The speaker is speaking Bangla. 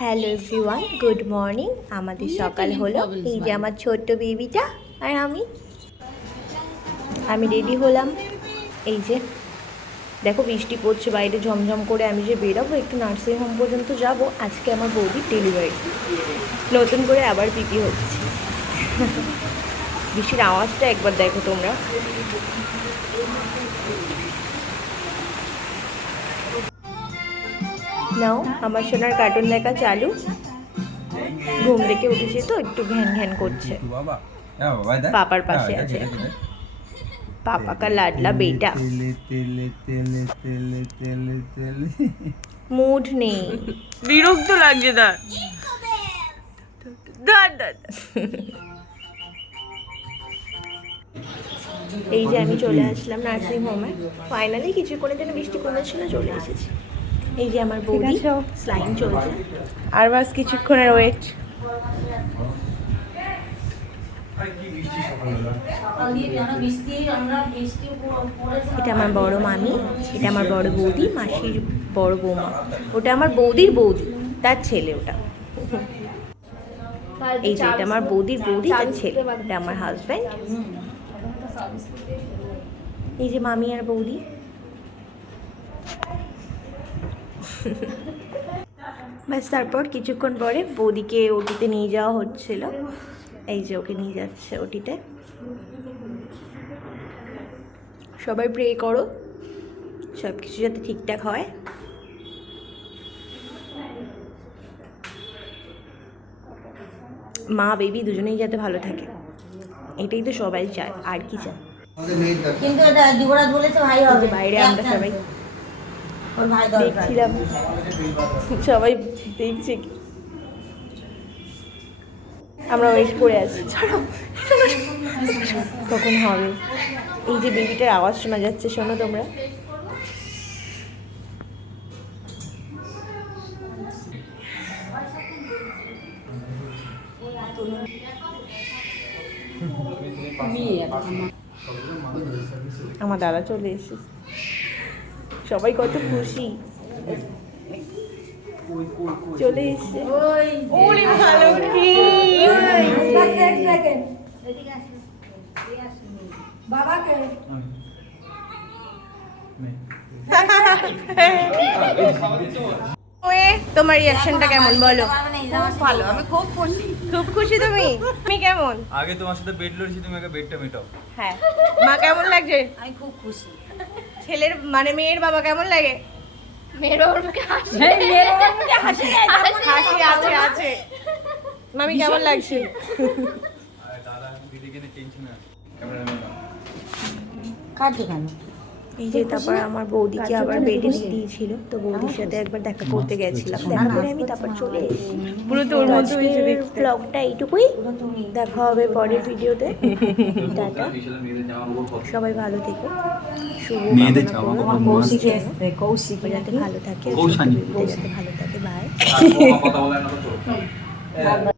হ্যালো এভরিওয়ান গুড মর্নিং আমাদের সকাল হলো। এই যে আমার ছোট্ট বেবিটা আর আমি। আমি রেডি হলাম। এই যে দেখো বৃষ্টি পড়ছে বাইরে ঝমঝম করে আমি যে বেরোবো একটু নার্সিং হোম পর্যন্ত যাব। আজকে আমার বৌদির ডেলিভারি নতুন করে আবার পিপি হচ্ছে। বৃষ্টির আওয়াজটা একবার দেখো তোমরা। নাও আমার সোনার কার্টুন দেখা চালু। ঘুম থেকে উঠেছে তো একটু ঘ্যান ঘ্যান করছে। বাবা হ্যাঁ পাপার পাশে আছে। পাপা কা লাডলা বেটা। মুড নেই। বিরক্ত লাগছে তার দাঁড় এই যে আমি চলে আসলাম নার্সিং হোমে ফাইনালি কিছুক্ষণের জন্য বৃষ্টি কমেছিল চলে এসেছি। এই যে আমার বৌদি স্লাইন চলছে। আর বাস কিছুক্ষণের ওয়েট এটা আমার বড় মামি এটা আমার বড় বৌদি মাসির বড় বৌমা। ওটা আমার বৌদির বৌদি তার ছেলে ওটা। এই যে এটা আমার বৌদির বৌদি তার ছেলে। এটা আমার হাজব্যান্ড এই যে মামি আর বৌদি। ব্যাস তারপর কিছুক্ষণ পরে বৌদিকে ওটিতে নিয়ে যাওয়া হচ্ছিল। এই যে ওকে নিয়ে যাচ্ছে ওটিতে। সবাই প্রে করো সব কিছু যাতে ঠিকঠাক হয়। মা বেবি দুজনেই যাতে ভালো থাকে। এটাই তো সবাই চায় আর কি চায়? কিন্তু এটা যুবরাজ বলেছে ভাই হবে। বাইরে আমরা সবাই দেখছিলাম। সবাই দেখছে কি। আমরা ওয়েট করে আছি। কখন হবে? এই যে বেবিটার আওয়াজ শোনা যাচ্ছে শোনো তোমরা। আমার দাদা চলে এসেছে। সবাই কত খুশি। চলে এসছে ওরে ভালো কি ওয়ে তোমার রিয়াকশনটা কেমন বলো? ভালো আমি খুব খুশি। খুব খুশি তুমি? তুমি কেমন? আগে তোমার সাথে বেড লড়ছি তুমি আগে বেডটা মেটাও। হ্যাঁ। মা কেমন লাগছে? আমি খুব খুশি। ছেলের মানে মেয়ের বাবা কেমন লাগে? হাসি আছে আছে। মামি কেমন লাগছে? কার দোকান এই যে তারপর আমার বৌদিকে আবার বেডে দিয়েছিল। তো বৌদির সাথে একবার দেখা করতে গেছিলাম। দেখা করে আমি তারপর চলে এসেছি। পুরো তোর মতো হয়েছে ব্লগটা এইটুকুই। দেখা হবে পরের ভিডিওতে। টাটা। সবাই ভালো থেকো। শুভ মেয়েদের জামা করো। কাপড় কৌশিক কৌশিক যাতে ভালো থাকে। যাতে ভালো থাকে বাই